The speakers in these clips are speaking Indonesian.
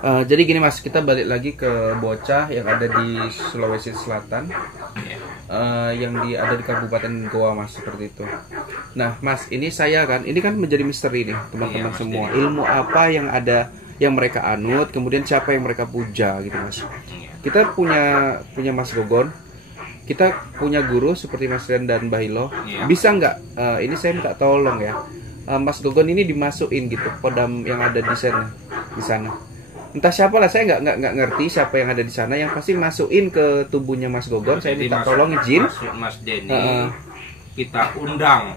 Jadi gini Mas, kita balik lagi ke bocah yang ada di Sulawesi Selatan, ada di Kabupaten Goa Mas, seperti itu. Nah Mas, ini kan menjadi misteri nih teman-teman semua. Ilmu apa yang ada yang mereka anut, kemudian siapa yang mereka puja gitu Mas. Kita punya Mas Gogon, kita punya guru seperti Mas Rian dan Mbah Hilo. Bisa nggak? Ini saya minta tolong ya, Mas Gogon ini dimasukin gitu kodam yang ada di sana. Entah siapa lah, saya nggak ngerti siapa yang ada di sana, yang pasti masukin ke tubuhnya Mas Gogon. Saya minta tolong izin Mas Denny, kita undang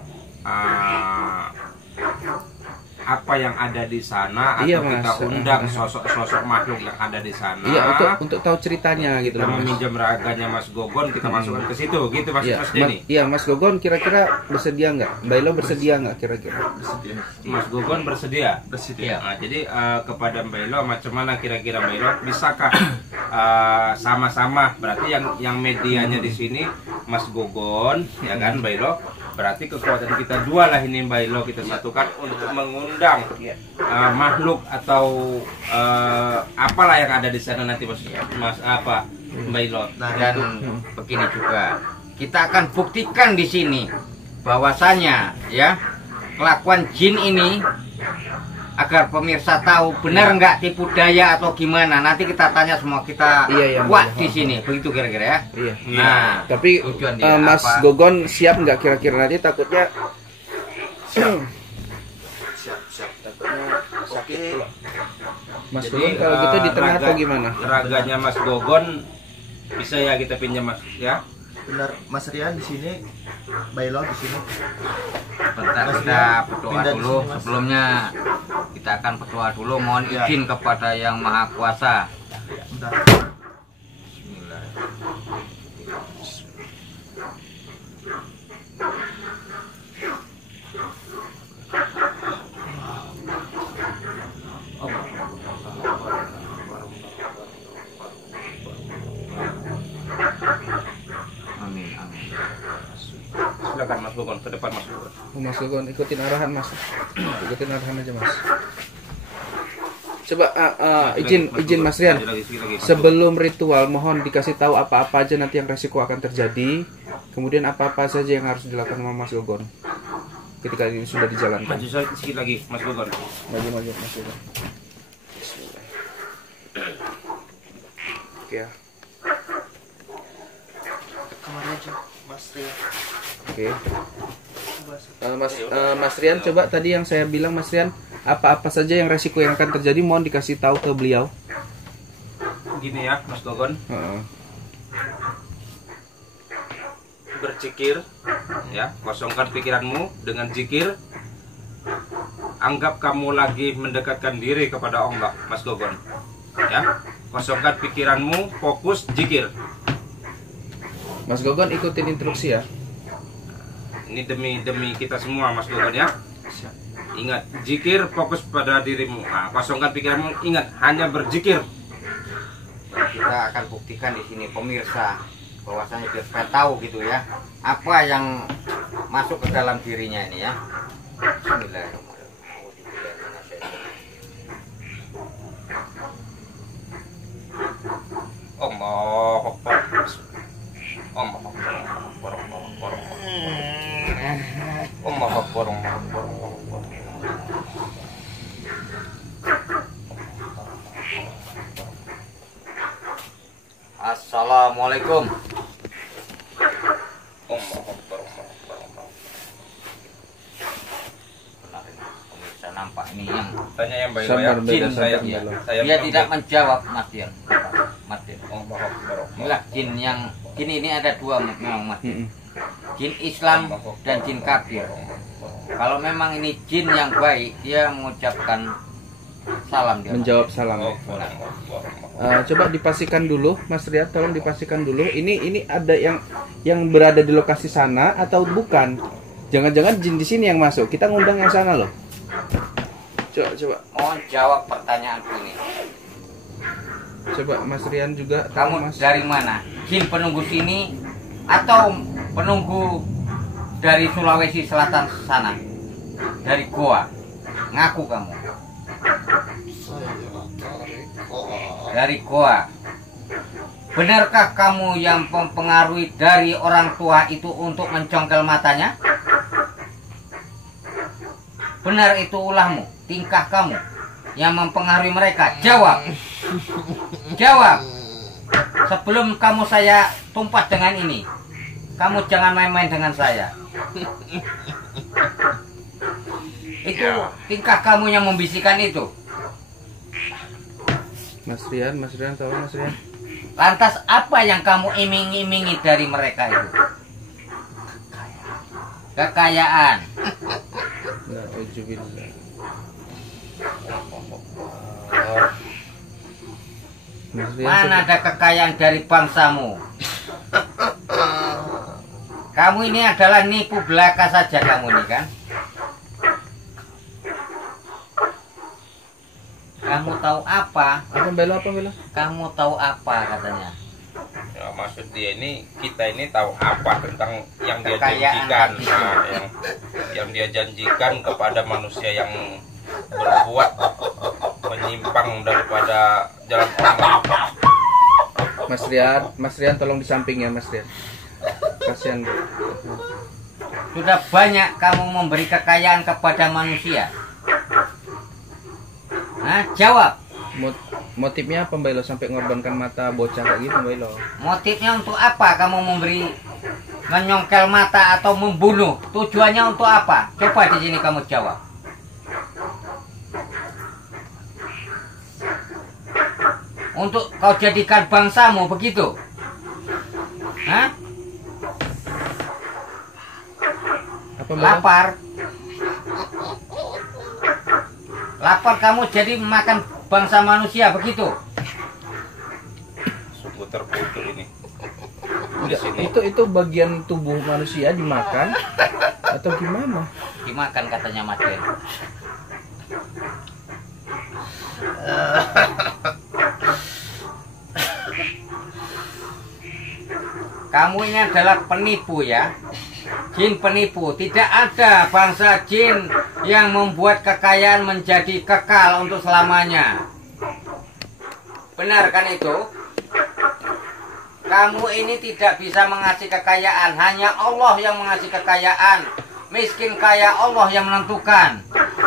apa yang ada di sana, atau kita undang sosok makhluk yang ada di sana. Iya, untuk tahu ceritanya gitu. Kita meminjam raganya Mas Gogon, kita masukkan ke situ, gitu Mas Denny. Iya, Mas Gogon kira-kira bersedia nggak? Mbak Ilo bersedia nggak kira-kira? Bersedia. Mas Gogon bersedia. Bersedia. Nah, jadi kepada Mbak Ilo, macam mana kira-kira Mbak Ilo, bisakah sama-sama? Berarti yang medianya di sini Mas Gogon, ya kan Mbak Ilo? Berarti kekuatan kita dua lah ini Mbak Ilo, kita satukan untuk mengundang makhluk atau apalah yang ada di sana nanti Mas Mbak Ilo. Dan begini juga, kita akan buktikan di sini bahwasanya ya kelakuan jin ini, agar pemirsa tahu benar nggak tipu daya atau gimana. Nanti kita tanya semua, kita kuat di sini, begitu kira-kira ya. Iya. Nah, tapi Mas Gogon siap nggak kira-kira nanti? Takutnya Siap. takutnya sakit pula. Mas Jadi, Gogon kalau gitu di tengah atau gimana? Raganya Mas Gogon bisa ya kita pinjam Mas ya. Benar, Mas Rian di sini, Bailo di sini. bentar kita berdoa dulu. Sebelumnya kita akan berdoa dulu, mohon izin kepada Yang Maha Kuasa. Bentar. Amin, amin. Silakan Mas Gogon, ke depan Mas Gogon. Mas Gogon ikutin arahan Mas, ikutin arahan aja Mas. Coba izin Mas Rian, sebelum ritual mohon dikasih tahu apa-apa aja nanti yang resiko akan terjadi, kemudian apa-apa saja yang harus dilakukan sama Mas Gogon ketika ini sudah dijalankan. Maju sedikit lagi Mas Gogon. Maju Mas Gogon. Oke ya. Kamar aja, Mas Rian. Oke. Mas Rian, coba tadi yang saya bilang Mas Rian, apa-apa saja yang resiko yang akan terjadi mohon dikasih tahu ke beliau. Gini ya Mas Gogon, berzikir ya, kosongkan pikiranmu dengan zikir. Anggap kamu lagi mendekatkan diri kepada Allah Mas Gogon ya. Kosongkan pikiranmu, fokus zikir. Mas Gogon ikutin instruksi ya. Ini demi kita semua Mas Gogon ya. Ingat, zikir, fokus pada dirimu. Nah, kosongkan pikiranmu, ingat hanya berzikir. Kita akan buktikan di sini pemirsa, bahwasanya biar supaya tahu gitu ya, apa yang masuk ke dalam dirinya ini ya. Bismillahirrahmanirrahim. Allahu Akbar. Assalamualaikum. Benar ini, pemirsa nampak ini yang Tanya yang baik Sabar, ya. beda, Saya sabar, dia tidak menjawab, Mas Dian. Allahu Akbar. Inilah jin ini ada dua memang, Mas. Jin Islam dan jin kafir. Kalau memang ini jin yang baik, dia mengucapkan salam, dia Menjawab salam. Coba dipastikan dulu Mas Rian, tolong dipastikan dulu ini ada yang berada di lokasi sana atau bukan. Jangan-jangan jin di sini yang masuk. Kita ngundang yang sana loh. Coba. mohon jawab pertanyaanku ini. Coba Mas Rian juga. Kamu Mas. dari mana? Jin penunggu sini atau penunggu dari Sulawesi Selatan sana? Dari Goa? Ngaku kamu. Saya Dari goa. Benarkah kamu yang mempengaruhi dari orang tua itu untuk mencongkel matanya? Benar itu ulahmu, tingkah kamu yang mempengaruhi mereka? Jawab. Jawab. Sebelum kamu saya tumpas dengan ini, kamu jangan main-main dengan saya. Itu tingkah kamu yang membisikkan itu. Mas Rian tahu Mas Rian? Lantas apa yang kamu iming-imingi dari mereka itu? Kekayaan. Na'udzubillah. Mas Rian, Mana ada kekayaan dari bangsamu? Kamu ini adalah nipu belaka saja kamu ini kan? Kamu tahu apa? apa bela? Kamu tahu apa katanya? Ya, maksud dia ini, kita ini tahu apa tentang yang dia Kekayaan janjikan. tadi. Nah, yang dia janjikan kepada manusia yang berbuat menyimpang daripada jalan Allah. Mas Rian tolong di sampingnya Mas Rian. Kasihan. Sudah banyak kamu memberi kekayaan kepada manusia. Nah, jawab. Motifnya apa Mbak Ilo sampai ngorbankan mata bocah kayak gitu Mbak Ilo? Motifnya untuk apa kamu memberi menyongkel mata atau membunuh? Tujuannya untuk apa? Coba di sini kamu jawab. Untuk kau jadikan bangsamu begitu? Hah? Apa Mbak Ilo? Lapar kamu jadi makan bangsa manusia begitu? Sungguh terkutuk ini. Di Enggak, sini. itu bagian tubuh manusia dimakan atau gimana? Dimakan katanya Mas Den. Kamu ini adalah penipu ya. Jin penipu. Tidak ada bangsa jin yang membuat kekayaan menjadi kekal untuk selamanya. Benar kan itu? Kamu ini tidak bisa mengasih kekayaan. Hanya Allah yang mengasih kekayaan. Miskin kaya Allah yang menentukan.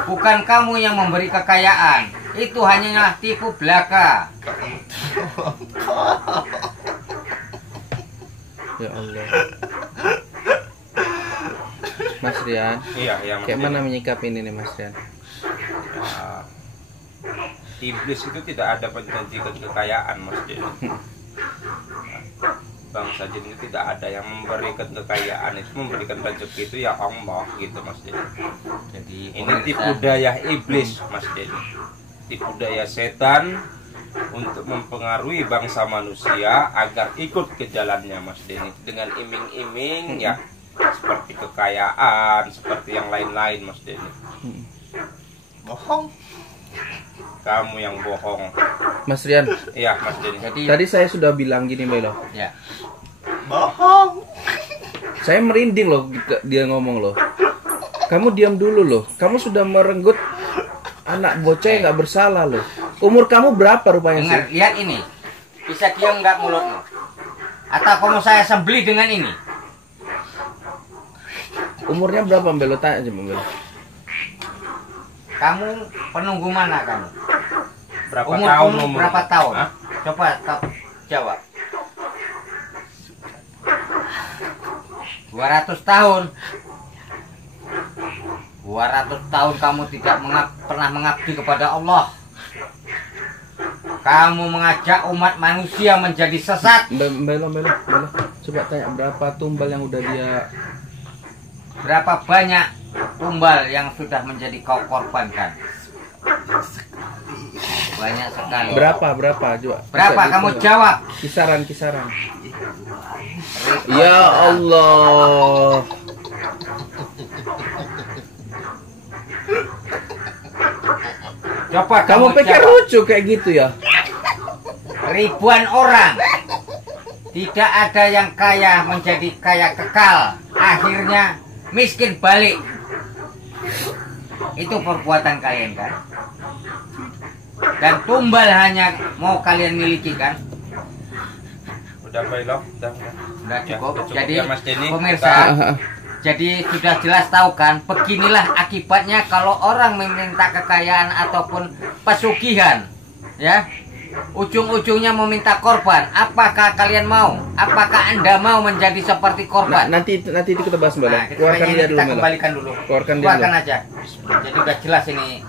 Bukan kamu yang memberi kekayaan. Itu hanyalah tipu belaka. Ya Allah. Mas Rian, Iya, yang kayak mana menyikapi ini nih Mas Rian? Iblis itu tidak ada menjanjikan kekayaan, Mas Jin. Bangsa jin itu tidak ada yang memberikan kekayaan, itu memberikan rezeki itu ya Allah gitu, Mas Jin. Jadi Ini tipu daya iblis, Mas Jin. Tipu daya setan untuk mempengaruhi bangsa manusia agar ikut ke jalannya, Mas Denny, dengan iming-iming ya seperti kekayaan, seperti yang lain-lain, Mas Denny. Bohong. Kamu yang bohong. Mas Rian, Iya, Mas Denny. Jadi tadi saya sudah bilang gini Mbak Ilo. ya. Bohong. Saya merinding loh dia ngomong loh. Kamu diam dulu loh. Kamu sudah merenggut anak bocah yang nggak bersalah loh. Umur kamu berapa rupanya Dengar, sih? lihat ini. Bisa diam nggak mulutmu? Atau kamu saya sembeli dengan ini? Umurnya berapa Mbak Ilo? Tanya aja Mbak Ilo. Kamu penunggu mana kamu? Berapa Umur tahun kamu umur? berapa tahun? Hah? Coba jawab. 200 tahun. 200 tahun kamu tidak pernah mengabdi kepada Allah. Kamu mengajak umat manusia menjadi sesat. Mbak Ilo. Coba tanya berapa tumbal yang udah dia. Berapa banyak tumbal yang sudah menjadi kau korbankan? Banyak sekali. Berapa? Coba. Berapa? Bisa Kamu dihitung. jawab. Kisaran. Ya Allah. Coba Kamu pikir jawab. lucu kayak gitu ya? Ribuan orang. Tidak ada yang kaya menjadi kaya kekal. Akhirnya miskin balik. Itu perbuatan kalian kan? dan tumbal hanya mau kalian miliki kan? Udah Bailo, udah. Udah Ya, cukup. udah cukup Jadi ya, Mas Denny. pemirsa, jadi sudah jelas tahu kan, beginilah akibatnya kalau orang meminta kekayaan ataupun pesugihan, ya. Ujung-ujungnya meminta korban. Apakah kalian mau? Apakah Anda mau menjadi seperti korban? Nanti itu kita bahas Mbak. Nah, Keluarkan dia dulu kita Mbak. kembalikan dulu. Keluarkan dia Keluarkan dulu. aja. Jadi udah jelas ini.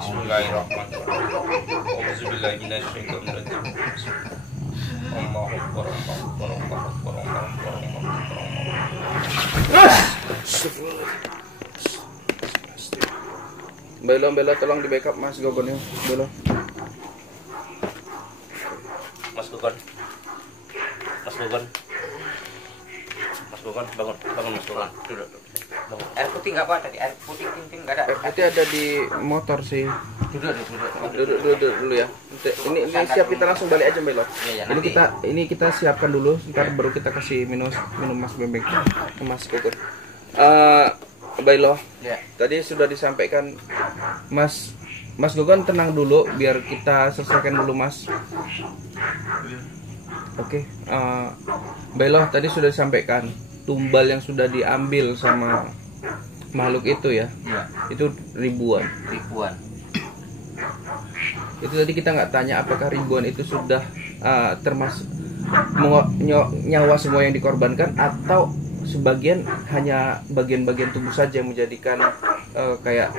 Bismillahirrahmanirrahim. Auzubillahi minasyaitonir rajim. Allahu Akbar. Belo tolong di backup Mas Gogonnya. Belo. Mas Gogon, bangun Mas Gogon, duduk. Bangun. Air putih nggak apa tadi? Air putih ting nggak ada. Itu ada di motor sih. Duduk. Duduk dulu ya. Ini siap, kita langsung balik aja Belo. Iya, Ini kita siapkan dulu, ntar baru kita kasih minum Mas Bembeng ke Mas Gogon. Belo, Ya. tadi sudah disampaikan Mas Gogon, tenang dulu biar kita selesaikan dulu Mas. Oke, Belo tadi sudah disampaikan tumbal yang sudah diambil sama makhluk itu ya, Iya. itu ribuan. Itu tadi kita nggak tanya apakah ribuan itu sudah termasuk nyawa semua yang dikorbankan atau sebagian hanya bagian-bagian tubuh saja yang menjadikan kayak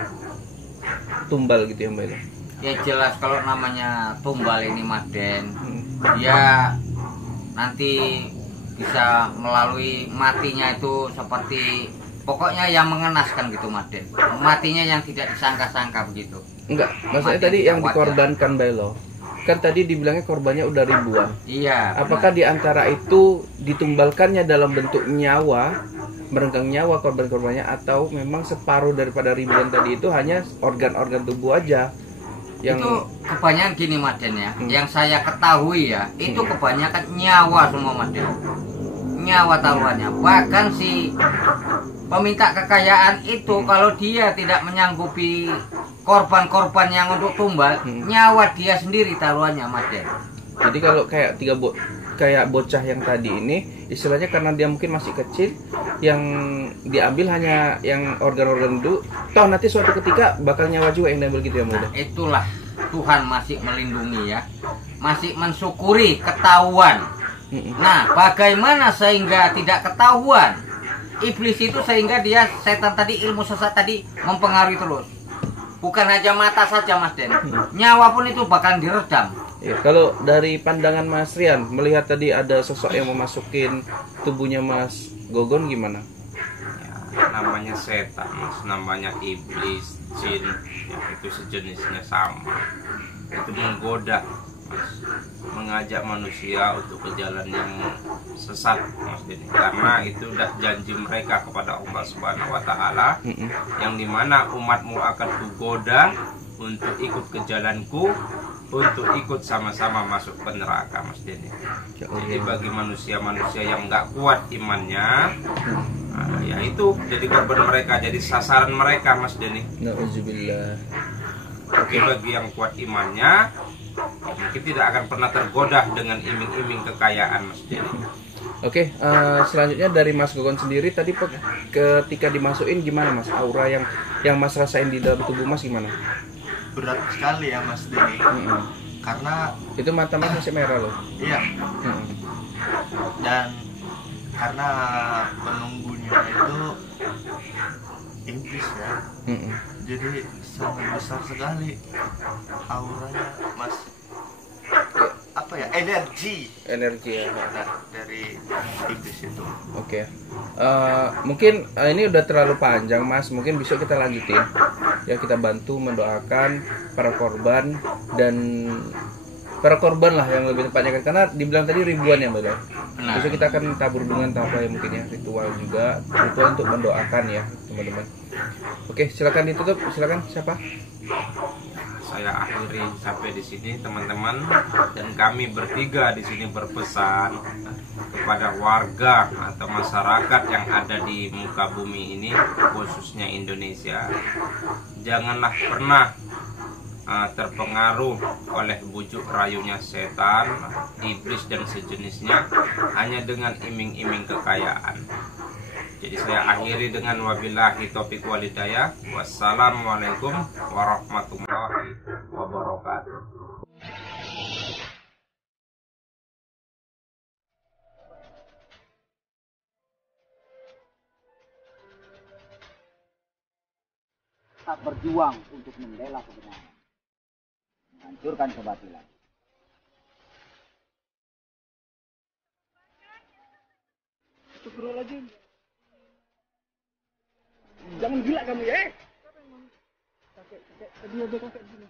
tumbal gitu ya Mbak Ella? Ya jelas kalau namanya tumbal ini Maden, ya nanti bisa melalui matinya itu seperti pokoknya yang mengenaskan gitu Maden. Matinya yang tidak disangka-sangka begitu. Enggak, maksudnya Mati tadi yang yang dikorbankan Belo. Kan tadi dibilangnya korbannya udah ribuan. Iya. Apakah di antara itu ditumbalkannya dalam bentuk nyawa, merenggang nyawa korban-korbannya, atau memang separuh daripada ribuan tadi itu hanya organ-organ tubuh aja? Yang Itu kebanyakan gini Maden ya. Yang saya ketahui ya, itu kebanyakan nyawa semua Maden. Nyawa taruhannya. Bahkan si peminta kekayaan itu kalau dia tidak menyanggupi korban-korban yang untuk tumbal, nyawa dia sendiri taruhannya Maden. Jadi kalau kayak kayak bocah yang tadi ini, istilahnya karena dia mungkin masih kecil, yang diambil hanya yang organ-organ itu, toh nanti suatu ketika bakal nyawa juga yang diambil gitu ya Muda. Nah, itulah Tuhan masih melindungi ya, masih mensyukuri ketahuan. Nah, bagaimana sehingga tidak ketahuan? Iblis itu sehingga dia setan tadi, ilmu sesat tadi mempengaruhi terus. Bukan hanya mata saja Mas Den, nyawa pun itu bakal diredam. Ya, kalau dari pandangan Mas Rian melihat tadi ada sosok yang memasukin tubuhnya Mas Gogon gimana? Ya, namanya setan Mas, namanya iblis, jin, yang itu sejenisnya sama. Itu menggoda Mas, mengajak manusia untuk ke jalan yang sesat Mas Denny. Karena itu udah janji mereka kepada Allah Subhanahu wa taala, yang dimana umatmu akan kugoda untuk ikut ke jalanku, untuk ikut sama-sama masuk ke neraka Mas Denny. Jadi bagi manusia-manusia yang nggak kuat imannya, ya itu jadi korban mereka, jadi sasaran mereka Mas Denny. Nauzubillah. Oke, bagi yang kuat imannya, mungkin tidak akan pernah tergoda dengan iming-iming kekayaan Mas Denny. Oke, selanjutnya dari Mas Gogon sendiri tadi ketika dimasukin gimana Mas? Aura yang Mas rasain di dalam tubuh Mas gimana? Berat sekali ya Mas Denny. Karena Itu mata Mas masih merah loh. iya, dan karena penunggunya itu iblis ya, jadi sangat besar sekali auranya Mas. Apa ya, energi Energi ya. dari iblis itu. Oke. Mungkin ini udah terlalu panjang Mas, mungkin besok kita lanjutin. Ya, kita bantu mendoakan para korban dan para korban lah yang lebih tepatnya kan, karena dibilang tadi ribuan ya Mbak. Benar. Besok kita akan tabur dengan apa ya mungkin ya, ritual untuk mendoakan ya teman-teman. Oke, silakan ditutup, silakan siapa? Saya akhiri sampai di sini teman-teman, dan kami bertiga di sini berpesan kepada warga atau masyarakat yang ada di muka bumi ini, khususnya Indonesia, janganlah pernah terpengaruh oleh bujuk rayunya setan, iblis dan sejenisnya hanya dengan iming-iming kekayaan. Jadi saya akhiri dengan wabillahi taufiq walhidayah. Wassalamualaikum warahmatullahi wabarakatuh. Tak berjuang untuk membela kebenaran, menghancurkan kebatilan. Astagfirullahaladzim. Jangan gila kamu ya. Kakek, tadi ada kakek di sini.